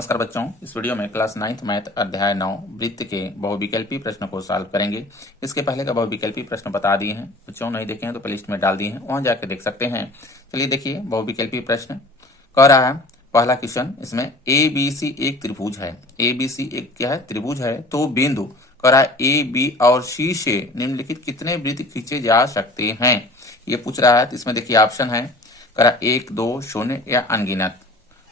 नमस्कार बच्चों, इस वीडियो में क्लास 9th मैथ अध्याय 9 वृत्त के बहुविकल्पी प्रश्न को सॉल्व करेंगे। इसके पहले का बहुविकल्पी प्रश्न बता दिए हैं, बच्चों नहीं देखे हैं तो प्लेलिस्ट में डाल दिए हैं, वहां जाकर देख सकते हैं। चलिए देखिए, बहुविकल्पी प्रश्न कह रहा है। पहला क्वेश्चन, इसमें ए बी सी एक त्रिभुज है। ए बी सी एक क्या है? त्रिभुज है। तो बिंदु कह रहा है ए बी और सी से निम्नलिखित कितने वृत्त खींचे जा सकते हैं, ये पूछ रहा है। तो इसमें देखिए ऑप्शन है, कह रहा 1, 2, 0 या अनगिनत।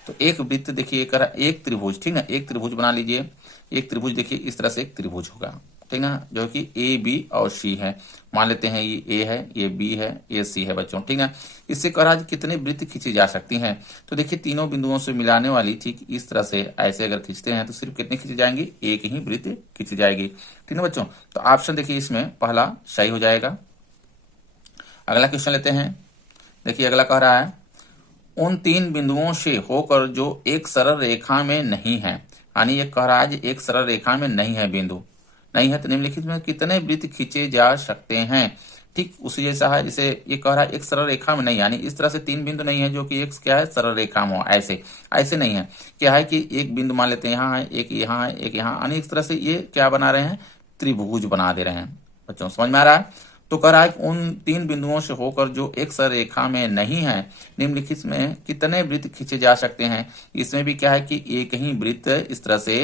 तो एक वृत्त देखिए करा एक त्रिभुज, ठीक ना, एक त्रिभुज बना लीजिए। एक त्रिभुज देखिए इस तरह से एक त्रिभुज होगा, ठीक ना, जो कि ए बी और सी है। मान लेते हैं ये ए है, ये बी है, ये सी है बच्चों, ठीक ना। इससे कह रहा है कितने वृत्त खींची जा सकती हैं। तो देखिए तीनों बिंदुओं से मिलाने वाली ठीक इस तरह से ऐसे अगर खींचते हैं तो सिर्फ कितने खींची जाएंगी? एक ही वृत्त खींची जाएगी, ठीक ना बच्चों। तो ऑप्शन देखिए इसमें पहला सही हो जाएगा। अगला क्वेश्चन लेते हैं। देखिए अगला कह रहा है, उन तीन बिंदुओं से होकर जो एक सरल रेखा में नहीं है, यानी ये कह रहा है एक सरल रेखा में नहीं है, बिंदु नहीं है, तो निम्नलिखित में कितने वृत्त खींचे जा सकते हैं। ठीक उसी जैसा है, जैसे ये कह रहा है एक सरल रेखा में नहीं, यानी इस तरह से तीन बिंदु नहीं है जो कि एक क्या है सरल रेखा में हो, ऐसे ऐसे नहीं है। क्या है कि एक बिंदु मान लेते हैं यहाँ है, एक यहाँ है, एक यहाँ, यानी इस तरह से ये क्या बना रहे हैं? त्रिभुज बना दे रहे हैं बच्चों, समझ में आ रहा है। तो कह रहा है उन तीन बिंदुओं से होकर जो एक सरल रेखा में नहीं है, निम्नलिखित में कितने वृत्त खींचे जा सकते हैं। इसमें भी क्या है कि एक ही वृत्त इस तरह से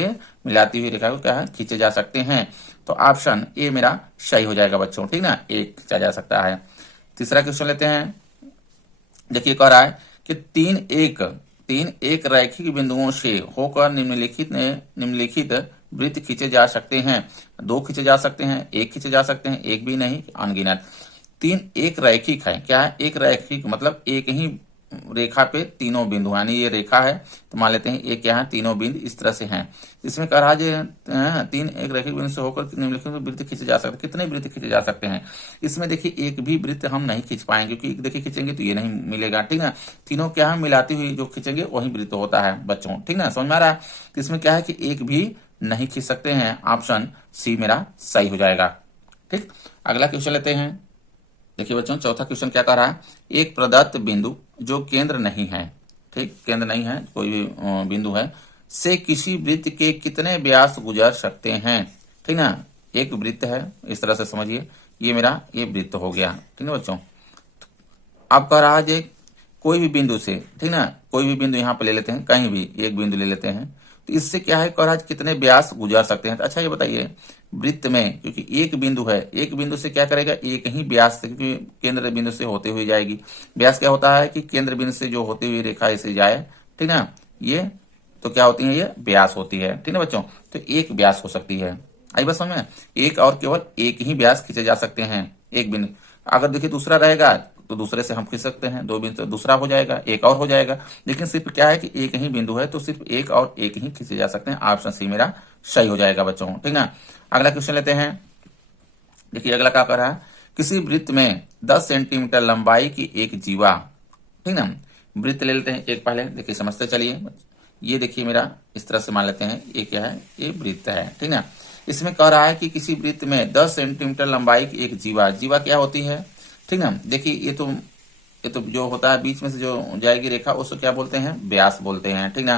मिलाती हुई रेखा को क्या है खींचे जा सकते हैं। तो ऑप्शन ए मेरा सही हो जाएगा बच्चों, ठीक ना, एक खींचा जा सकता है। तीसरा क्वेश्चन लेते हैं। देखिए कह रहा है कि तीन एक रैखिक बिंदुओं से होकर निम्नलिखित वृत्त खींचे जा सकते हैं। दो खींचे जा सकते हैं, एक खींचे जा सकते हैं, एक भी नहीं, अनगिनत। तीन एक रैखिक है। क्या है? एक रैखिक मतलब एक ही रेखा पे तीनों बिंदु, यानी ये रेखा है तो मान लेते हैं एक क्या है, तीनों बिंदु इस तरह से हैं। इसमें कह रहा है तीन एक रैखिक बिंदु से होकर निम्नलिखित वृत्त खींचे जा सकते, कितने वृत्त खींचे जा सकते हैं। इसमें देखिए एक भी वृत्त हम नहीं खींच पाएंगे, क्योंकि देखिए खींचेंगे तो ये नहीं मिलेगा, ठीक ना। तीनों क्या है मिलाती हुई जो खींचेंगे वही वृत्त होता है बच्चों, ठीक ना, समझ में आ रहा है। तो इसमें क्या है कि एक भी नहीं खींच सकते हैं, ऑप्शन सी मेरा सही हो जाएगा। ठीक, अगला क्वेश्चन लेते हैं। देखिए बच्चों चौथा क्वेश्चन क्या कह रहा है, एक प्रदत्त बिंदु जो केंद्र नहीं है, ठीक, केंद्र नहीं है, कोई भी बिंदु है, से किसी वृत्त के कितने व्यास गुजर सकते हैं। ठीक ना, एक वृत्त है इस तरह से समझिए, ये मेरा ये वृत्त हो गया, ठीक है बच्चों। अब कह रहा है कोई भी बिंदु से, ठीक ना, कोई भी बिंदु यहाँ पे ले लेते हैं, कहीं भी एक बिंदु ले लेते हैं, तो इससे क्या है कह रहा है कितने व्यास गुजर सकते हैं। तो अच्छा ये बताइए वृत्त में, क्योंकि एक बिंदु है, एक बिंदु से क्या करेगा, एक ही व्यास से, क्योंकि केंद्र बिंदु से होते हुए जाएगी। व्यास क्या होता है कि केंद्र बिंदु से जो होती हुई रेखा ऐसे जाए, ठीक ना, ये तो क्या होती है, ये व्यास होती है, ठीक है बच्चों। तो एक व्यास हो सकती है, आई बात समझ में, एक और केवल एक ही व्यास खींचे जा सकते हैं एक बिंदु। अगर देखिए दूसरा रहेगा तो दूसरे से हम खींच सकते हैं, दो बिंदु तो दूसरा हो जाएगा, एक और हो जाएगा, लेकिन सिर्फ क्या है कि एक ही बिंदु है तो सिर्फ एक और एक ही खींचे जा सकते हैं। ऑप्शन सी मेरा सही हो जाएगा बच्चों, ठीक ना। अगला क्वेश्चन लेते हैं। देखिए अगला क्या कर रहा है, किसी वृत्त में 10 सेंटीमीटर लंबाई की एक जीवा, ठीक ना, वृत्त ले लेते हैं एक, पहले देखिए समझते चलिए। ये देखिए मेरा इस तरह से मान लेते हैं, ये क्या है, ये वृत्त है, ठीक ना। इसमें कह रहा है कि किसी वृत्त में 10 सेंटीमीटर लंबाई की एक जीवा, जीवा क्या होती है, ठीक ना। देखिए ये तो जो होता है बीच में से जो जाएगी रेखा उसको क्या बोलते हैं, व्यास बोलते हैं, ठीक ना,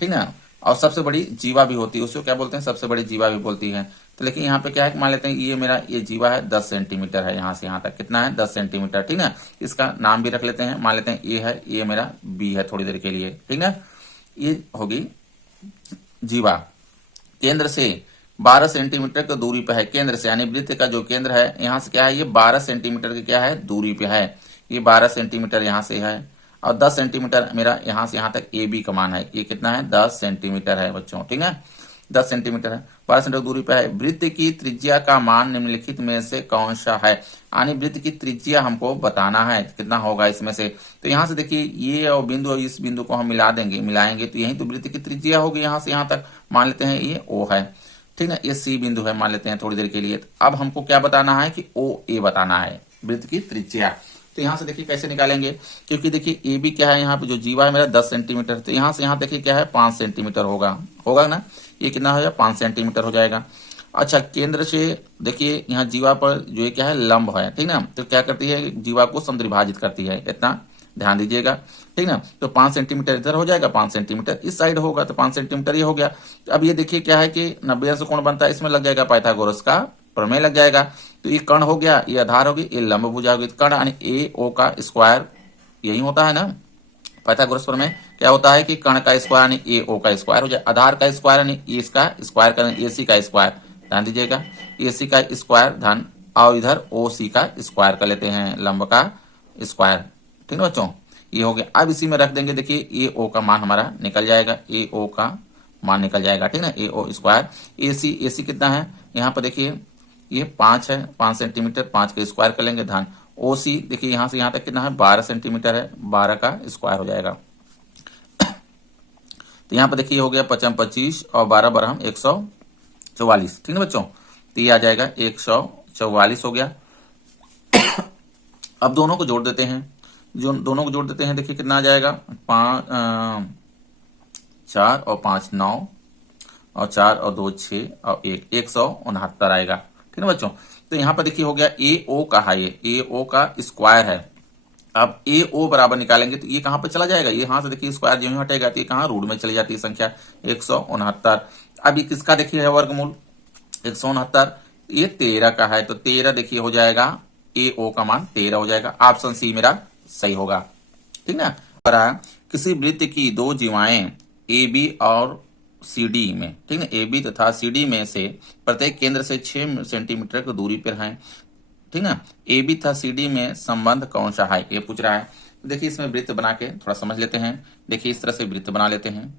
ठीक ना। और सबसे बड़ी जीवा भी होती है, उसको क्या बोलते हैं, सबसे बड़ी जीवा भी बोलती है। तो लेकिन यहाँ पे क्या है मान लेते हैं ये मेरा ये जीवा है 10 सेंटीमीटर है, यहाँ से यहाँ तक कितना है 10 सेंटीमीटर, ठीक ना। इसका नाम भी रख लेते हैं, मान लेते हैं ये है, ये मेरा बी है थोड़ी देर के लिए, ठीक ना। ये होगी जीवा, केंद्र से 12 सेंटीमीटर की दूरी पे है, केंद्र से, यानी वृत्त का जो केंद्र है यहाँ से क्या है, ये 12 सेंटीमीटर की क्या है दूरी पे है, ये 12 सेंटीमीटर यहाँ से है, और 10 सेंटीमीटर मेरा यहाँ से यहाँ तक ए बी का मान है, ये कितना है 10 सेंटीमीटर है बच्चों, ठीक है, 10 सेंटीमीटर है, 12 सेंटीमीटर दूरी पे है। वृत्त की त्रिज्या का मान निम्नलिखित में से कौन सा है, यानी वृत्त की त्रिज्या हमको बताना है कितना होगा इसमें से। तो यहाँ से देखिए ये और बिंदु और इस बिंदु को हम मिलाएंगे तो यही तो वृत्त की त्रिज्या होगी, यहाँ से यहाँ तक मान लेते हैं ये ओ है, ठीक है, ये सी बिंदु है मान लेते हैं थोड़ी देर के लिए। तो अब हमको क्या बताना है कि ओ ए बताना है वृत्त की त्रिज्या। तो यहाँ से देखिए कैसे निकालेंगे, क्योंकि देखिए ए बी क्या है, यहाँ पे जो जीवा है मेरा 10 सेंटीमीटर, तो यहाँ से यहाँ देखिए क्या है 5 सेंटीमीटर होगा ना, ये कितना हो जाएगा 5 सेंटीमीटर हो जाएगा। अच्छा केंद्र से देखिए यहाँ जीवा पर जो ये क्या है लंब है, ठीक ना, तो क्या करती है जीवा को समद्विभाजित करती है, इतना ध्यान दीजिएगा, ठीक ना। तो 5 सेंटीमीटर इधर हो जाएगा, 5 सेंटीमीटर इस साइड होगा, तो 5 सेंटीमीटर ये हो गया। अब ये देखिए क्या है कि 90 अंश कोण बनता है, इसमें लग जाएगा पाइथागोरस का प्रमेय लग जाएगा। तो ये कर्ण हो गया, ये आधार होगी, ये लंब भुजा होगी। तो कर्ण यानी ए ओ का स्क्वायर यही होता है ना। पाइथागोरस प्रमेय क्या होता है कि कर्ण का स्क्वायर यानी ए ओ का स्क्वायर हो जाए, आधार का स्क्वायर यानी इसका स्क्वायर का ए सी का स्क्वायर। ध्यान दीजिएगा, ए सी का स्क्वायर ध्यान, और इधर ओ सी का स्क्वायर कर लेते हैं, लंब का स्क्वायर। ठीक है बच्चों, ये हो गया। अब इसी में रख देंगे, देखिए ए ओ का मान हमारा निकल जाएगा, ए ओ का मान निकल जाएगा, ठीक ना। ए ओ स्क्वायर ए सी कितना है यहाँ पर देखिए, ये 5 है, 5 सेंटीमीटर, 5 का स्क्वायर कर लेंगे ध्यान। ओ सी देखिए यहाँ से यहाँ तक कितना है, 12 सेंटीमीटर है, 12 का स्क्वायर हो जाएगा। तो यहाँ पर देखिए हो गया 55 25 और 12 बरहम 144, ठीक है बच्चों। तो ये आ जाएगा 144 हो गया। अब दोनों को जोड़ देते हैं, जो दोनों को जोड़ देते हैं, देखिए कितना आ जाएगा, 4 और 5 9 और 4 और 2 6 और 1 169 आएगा, ठीक है बच्चों। तो यहाँ पर देखिए हो गया ए ओ का है, ये ए ओ का स्क्वायर है। अब ए ओ बराबर निकालेंगे तो ये कहां पर चला जाएगा, ये यहाँ से देखिए स्क्वायर जो हटेगा तो ये कहां, रूट में चली जाती है संख्या 169। अब ये किसका देखिए है वर्गमूल 169, ये 13 का है, तो 13 देखिए हो जाएगा, ए ओ का मान 13 हो जाएगा। ऑप्शन सी मेरा सही होगा, ठीक ना। किसी वृत्त की दो जीवाएं ए बी और सी डी में, ठीक ना, ए बी तथा सी डी में से प्रत्येक केंद्र से 6 सेंटीमीटर की दूरी पर है, ठीक ना। ए बी तथा सी डी में संबंध कौन सा है, ये पूछ रहा है। तो देखिए इसमें वृत्त बना के थोड़ा समझ लेते हैं। देखिए इस तरह से वृत्त बना लेते हैं,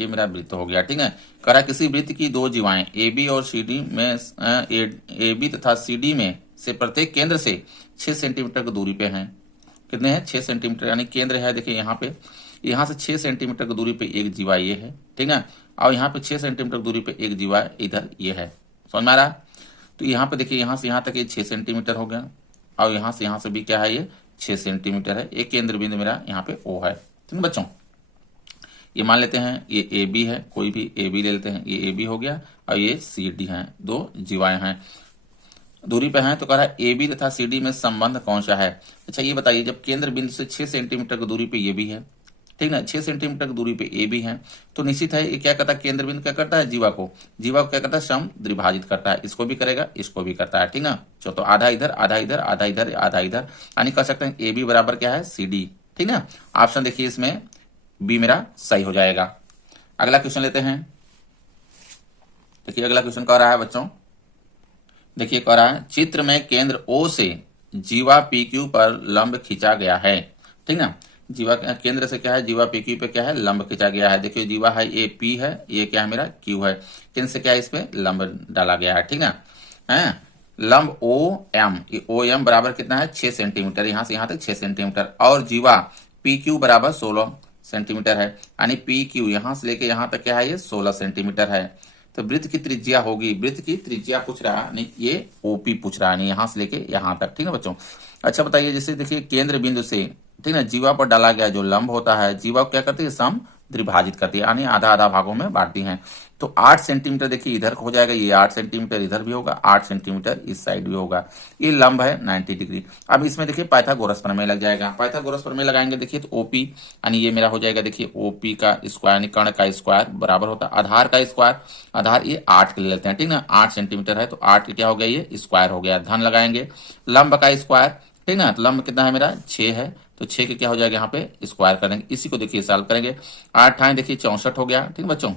ये मेरा वृत्त हो गया, ठीक है। करा किसी वृत्त की दो जीवाएं ए बी और सी डी में, ए बी तथा सी डी में से प्रत्येक केंद्र से 6 सेंटीमीटर की दूरी पे हैं। कितने हैं, 6 सेंटीमीटर, यानी केंद्र है देखिए यहाँ पे, यहाँ से 6 सेंटीमीटर की दूरी पे एक जीवा ये है, ठीक है। और यहाँ पे 6 सेंटीमीटर की दूरी पे एक जीवा इधर ये है, समझ में आ रहा। तो यहाँ पे देखिए यहाँ से यहाँ तक ये 6 सेंटीमीटर हो गया, और यहाँ से भी क्या है, ये 6 सेंटीमीटर है। एक केंद्र बिंदु मेरा यहाँ पे ओ है, ठीक है बच्चों। ये मान लेते हैं ये ए बी है, कोई भी ए बी ले लेते हैं, ये ए बी हो गया, और ये सी डी है, दो जीवाएं हैं दूरी पे हैं। तो कह रहा है ए बी तथा सी डी में संबंध कौन सा है। अच्छा ये बताइए, जब केंद्र बिंदु से 6 सेंटीमीटर की दूरी पे ये भी है, ठीक ना, 6 सेंटीमीटर की दूरी पे ए भी है, तो निश्चित है ये क्या करता है, केंद्र बिंदु क्या करता है, जीवा को क्या करता है, सम द्विभाजित करता है, इसको भी करेगा इसको भी करता है, ठीक ना। तो आधा इधर आधा इधर आधा इधर आधा इधर, यानी कह सकते हैं ए बी बराबर क्या है, सी डी, ठीक ना। ऑप्शन देखिए इसमें बी मेरा सही हो जाएगा। अगला क्वेश्चन लेते हैं। देखिए अगला क्वेश्चन कह रहा है बच्चों, देखिए कह रहा है चित्र में केंद्र ओ से जीवा पी क्यू पर लंब खींचा गया है, ठीक ना। जीवा केंद्र से क्या है, जीवा पी क्यू पे क्या है, लंब खींचा गया है। देखिए जीवा है ये पी है, ये क्या है मेरा क्यू है, केंद्र से क्या है, इस पे लंब डाला गया है, ठीक ना। है लंब ओ एम, ओ एम बराबर कितना है, 6 सेंटीमीटर, यहाँ से यहाँ तक 6 सेंटीमीटर, और जीवा पी क्यू बराबर 16 सेंटीमीटर है, यानी पी क्यू यहाँ से लेके यहाँ तक क्या है, ये 16 सेंटीमीटर है। तो वृत्त की त्रिज्या होगी, वृत्त की त्रिज्या पूछ रहा है, नहीं ये ओपी पूछ रहा है, नहीं यहाँ से लेके यहाँ तक, ठीक है बच्चों। अच्छा बताइए, जैसे देखिए केंद्र बिंदु से, ठीक है, जीवा पर डाला गया जो लंब होता है, जीवा को क्या करती है, सम द्विभाजित करती है, यानी आधा आधा भागों में बांटती है। तो 8 सेंटीमीटर देखिए इधर हो जाएगा, ये 8 सेंटीमीटर इधर भी होगा, 8 सेंटीमीटर इस साइड भी होगा, ये लंब है 90 डिग्री। अब इसमें देखिए पाइथागोरस प्रमेय लग जाएगा, पाइथागोरस प्रमेय लगाएंगे, देखिए तो ओपी यानी ये मेरा हो जाएगा, देखिए ओपी का स्क्वायर यानी कर्ण का स्क्वायर बराबर होता है आधार का स्क्वायर, आधार ये 8 ले लेते हैं, ठीक ना, 8 सेंटीमीटर है तो 8 क्या हो गया, ये स्क्वायर हो गया, धन लगाएंगे, लंब का स्क्वायर, ठीक ना। तो लंब कितना है मेरा 6 है, तो 6 के क्या हो जाएगा यहाँ पे स्क्वायर करेंगे, इसी को देखिए सॉल्व करेंगे। 8 ठाए देखिए 64 हो गया, ठीक है बच्चों,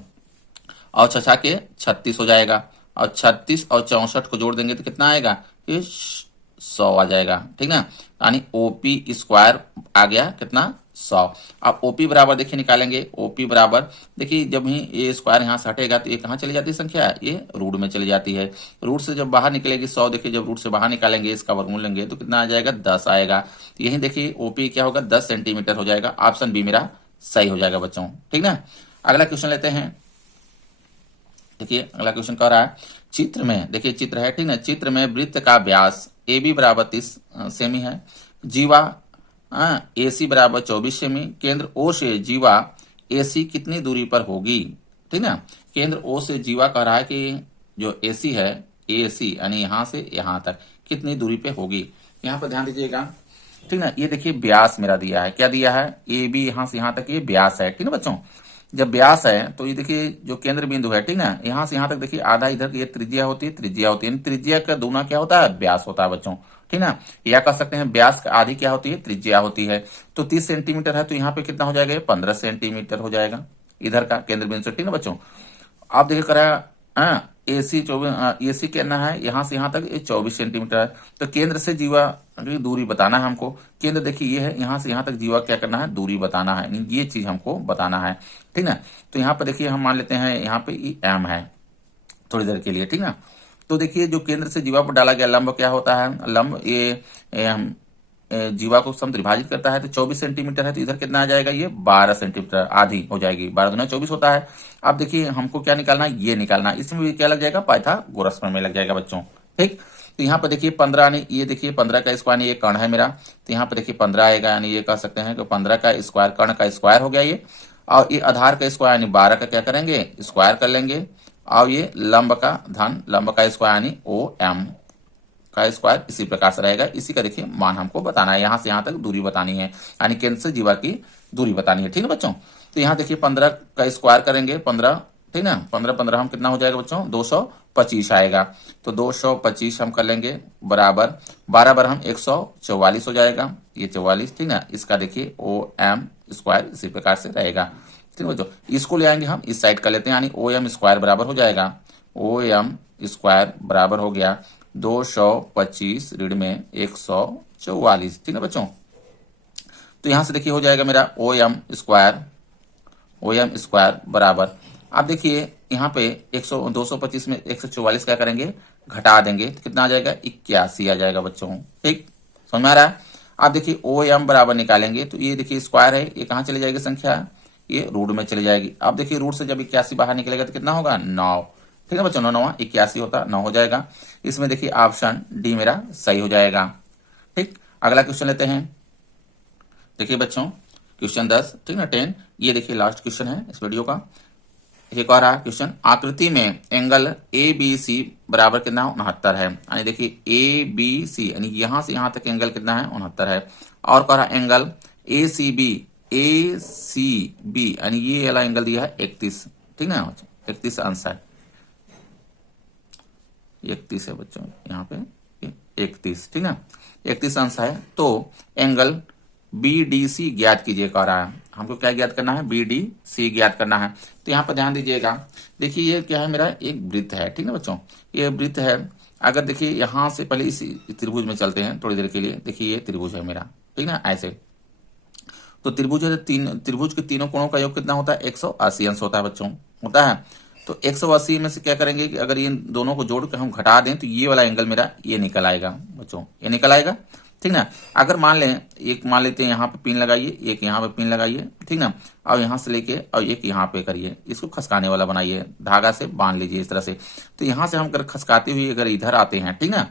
और 6 के 36 हो जाएगा, और 36 और 64 को जोड़ देंगे तो कितना आएगा, ये 100 आ जाएगा, ठीक ना। यानी ओपी स्क्वायर आ गया कितना, 100। अब ओपी बराबर देखिए निकालेंगे, ओपी बराबर देखिए जब ही ये स्क्वायर यहाँ से हटेगा तो ये कहाँ चली जाती है संख्या, ये रूट में चली जाती है, रूट से जब बाहर निकलेगी 100, देखिए जब रूट से बाहर निकालेंगे इसका वर्गमूल लेंगे तो कितना आ जाएगा, 10 आएगा। तो यही देखिए ओपी क्या होगा, 10 सेंटीमीटर हो जाएगा, ऑप्शन बी मेरा सही हो जाएगा बच्चों, ठीक ना। अगला क्वेश्चन लेते हैं। देखिए अगला क्वेश्चन कह रहा है चित्र में, देखिए चित्र है, ठीक ना, चित्र में वृत्त का व्यास ए बी बराबर 30 सेमी है, जीवा ए सी बराबर 24 सेमी, केंद्र ओ से जीवा ए सी कितनी दूरी पर होगी, ठीक ना। केंद्र ओ से जीवा कह रहा है कि जो ए सी है, ए सी यानी यहाँ से यहाँ तक कितनी दूरी पे होगी। यहाँ पर ध्यान दीजिएगा, ठीक ना। ये देखिए व्यास मेरा दिया है, क्या दिया है, ए बी यहां से यहां तक ये व्यास है, ठीक ना बच्चों। जब व्यास है तो ये देखिए जो केंद्र बिंदु है, ठीक ना, यहां से यहां तक देखिए आधा इधर ये त्रिज्या होती है, त्रिज्या होती है, त्रिज्या का दूना क्या होता है, व्यास होता है बच्चों, ठीक ना। या कह सकते हैं व्यास का आधी क्या होती है, त्रिज्या होती है। तो 30 सेंटीमीटर है तो यहाँ पे कितना हो जाएगा, 15 सेंटीमीटर हो जाएगा इधर का केंद्र बिंदु से, ठीक ना बच्चों। आप देखिए करा एसी 24, एसी कहना है यहां से यहां तक 24 सेंटीमीटर है। तो केंद्र से जीवा की दूरी बताना है हमको। केंद्र देखिए ये है, यहां से यहां तक जीवा क्या करना है, दूरी बताना है, यानी ये चीज हमको बताना है, ठीक ना। तो यहाँ पे देखिए हम मान लेते हैं यहाँ पे एम है थोड़ी देर के लिए, ठीक ना। तो देखिए जो केंद्र से जीवा पर डाला गया लंब क्या होता है, लंब ये जीवा को समद्विभाजित करता है। तो 24 सेंटीमीटर है तो इधर कितना आ जाएगा, ये 12 सेंटीमीटर, आधी हो जाएगी, 12 दूना 24 होता है। अब देखिए हमको क्या निकालना है, ये निकालना है। इसमें भी क्या लग जाएगा, पाइथागोरस प्रमेय लग जाएगा बच्चों, ठीक। तो यहाँ पर देखिए 15 यानी ये देखिए 15 का स्क्वायर, ये कर्ण है मेरा, तो यहाँ पे देखिए 15 आएगा, यानी ये कह सकते हैं कि 15 का स्क्वायर, कर्ण का स्क्वायर हो गया ये। और ये आधार का स्क्वायर यानी 12 का क्या करेंगे, स्क्वायर कर लेंगे। और ये लंब का धन लंब का स्क्वायर यानी ओ एम का स्क्वायर इसी प्रकार से रहेगा। इसी का देखिए मान हमको बताना है, यहां से यहां तक दूरी बतानी है, यानी केंद्र से जीवा की दूरी बतानी है, ठीक है बच्चों। तो यहाँ देखिए 15 का स्क्वायर करेंगे, 15, ठीक ना, 15 हम कितना हो जाएगा बच्चों, 225 आएगा। तो 225 हम कर लेंगे बराबर 12 बार हम 144 हो जाएगा, ये 44, ठीक ना। इसका देखिए ओ एम स्क्वायर इसी प्रकार से रहेगा, ठीक है बच्चों। इसको ले आएंगे हम इस साइड कर लेते हैं, यानी ओ एम स्क्वायर बराबर हो जाएगा, ओ एम स्क्वायर बराबर हो गया 225 ऋण में 144, ठीक है बच्चों। तो यहां से देखिए हो जाएगा मेरा ओ एम स्क्वायर बराबर, आप देखिए यहाँ पे 225 में 144 क्या करेंगे, घटा देंगे, तो कितना आ जाएगा, 81 आ जाएगा बच्चों, ठीक, समझ में आ रहा है। आप देखिए ओ एम बराबर निकालेंगे तो ये देखिए स्क्वायर है, ये कहाँ चली जाएगी संख्या, ये रूट में चली जाएगी। अब देखिए रूट से जब 81 बाहर निकलेगा तो कितना होगा, 9, ठीक है बच्चों, 9 9 81 होता, 9 हो जाएगा। इसमें देखिए ऑप्शन डी मेरा सही हो जाएगा, ठीक। अगला क्वेश्चन लेते हैं, देखिए बच्चों क्वेश्चन 10, ठीक ना, 10, ये देखिए लास्ट क्वेश्चन है इस वीडियो का। एक और क्वेश्चन, आकृति में एंगल ए बी सी बराबर कितना है, 69 है, यानी देखिए ए बी सी यानी यहां से यहां तक एंगल कितना है, 69 है। और कह रहा एंगल ए सी बी यानी ये वाला एंगल दिया है 31, ठीक ना, 31 अंश है, 31 है बच्चों यहाँ पे 31, ठीक ना, 31 अंश है। तो एंगल बी डी सी ज्ञात कीजिए कह रहा है, हमको क्या ज्ञात करना है, बी डी सी ज्ञात करना है। तो यहाँ पर ध्यान दीजिएगा, देखिए ये क्या है, मेरा एक वृत्त है, ठीक है बच्चों, ये वृत्त है। अगर देखिए यहां से पहले इस त्रिभुज में चलते हैं थोड़ी देर के लिए, देखिए ये त्रिभुज है मेरा, ठीक ना, ऐसे। तो त्रिभुज है, त्रिभुज के तीनों कोणों का योग कितना होता है, 180 अंश होता है बच्चों, होता है। तो 180 में से क्या करेंगे कि अगर ये दोनों को जोड़ कर हम घटा दें तो ये वाला एंगल मेरा ये निकल आएगा बच्चों, ये निकल आएगा, ठीक ना। अगर मान लें, एक मान लेते हैं यहाँ पे पिन लगाइए, एक यहाँ पे पिन लगाइए, ठीक ना, और यहाँ से लेके और एक यहाँ पे करिए, इसको खसकाने वाला बनाइए, धागा से बांध लीजिए इस तरह से। तो यहाँ से हम अगर खसकाते हुए अगर इधर आते हैं, ठीक ना,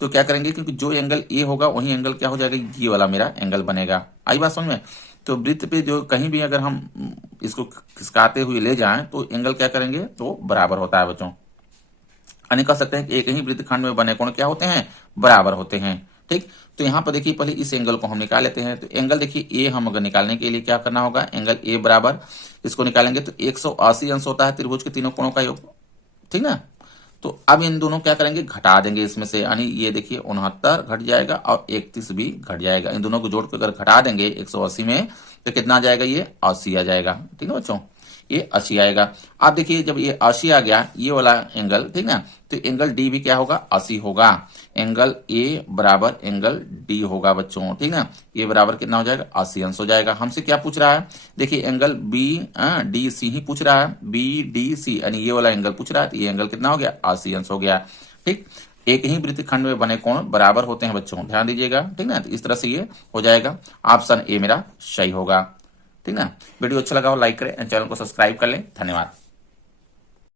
तो क्या करेंगे, क्योंकि जो एंगल ए होगा वही एंगल क्या हो जाएगा, ये वाला मेरा एंगल बनेगा। आई बात समझ में। तो वृत्त पे जो कहीं भी अगर हम इसको खिसकाते हुए ले जाएं तो एंगल क्या करेंगे, तो बराबर होता है बच्चों, यानी कह सकते हैं कि एक ही वृत्तखंड में बने कोण क्या होते हैं, बराबर होते हैं, ठीक। तो यहाँ पर देखिए पहले इस एंगल को हम निकाल लेते हैं। तो एंगल देखिए ए हम अगर निकालने के लिए क्या करना होगा, एंगल ए बराबर इसको निकालेंगे तो 180 अंश होता है त्रिभुज के तीनों कोणों का योग, ठीक ना। तो अब इन दोनों क्या करेंगे, घटा देंगे इसमें से, यानी ये देखिए 69 घट जाएगा और 31 भी घट जाएगा। इन दोनों को जोड़ कर अगर घटा देंगे 180 में तो कितना आ जाएगा, ये 80 आ जाएगा, ठीक है बच्चों, ये 80 आएगा। आप देखिए जब ये 80 आ गया ये वाला एंगल, ठीक ना, तो एंगल डी भी क्या होगा, 80 होगा। एंगल ए बराबर एंगल डी होगा बच्चों, ठीक ना, ये बराबर कितना हो जाएगा, 80 अंश हो जाएगा। हमसे क्या पूछ रहा है, देखिए एंगल बी डी सी ही पूछ रहा है, बी डी सी यानी ये वाला एंगल पूछ रहा है, तो ये एंगल कितना हो गया, 80 अंश हो गया, ठीक। एक ही वृत्तखंड में बने कोण बराबर होते हैं बच्चों, ध्यान दीजिएगा, ठीक ना। तो इस तरह से ये हो जाएगा, ऑप्शन ए मेरा सही होगा, ठीक ना। वीडियो अच्छा लगा हो लाइक करें, चैनल को सब्सक्राइब कर लें, धन्यवाद।